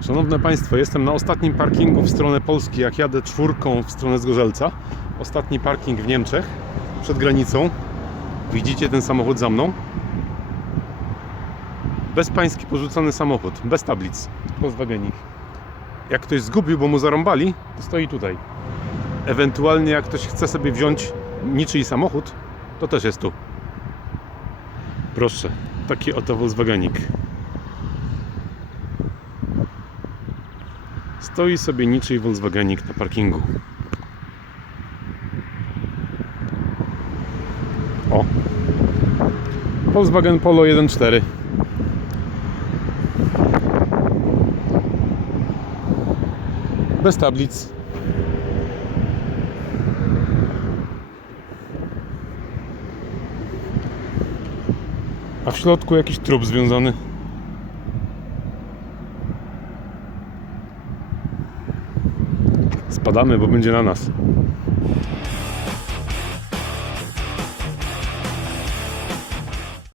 Szanowne Państwo, jestem na ostatnim parkingu w stronę Polski, jak jadę czwórką w stronę Zgorzelca. Ostatni parking w Niemczech, przed granicą. Widzicie ten samochód za mną? Bezpański porzucony samochód, bez tablic. Volkswagenik. Jak ktoś zgubił, bo mu zarąbali, to stoi tutaj. Ewentualnie jak ktoś chce sobie wziąć niczyj samochód, to też jest tu. Proszę, taki oto Volkswagenik. Stoi sobie niczyj Volkswagenik na parkingu. O. Volkswagen Polo 1.4. Bez tablic. A w środku jakiś trup związany. Spadamy, bo będzie na nas.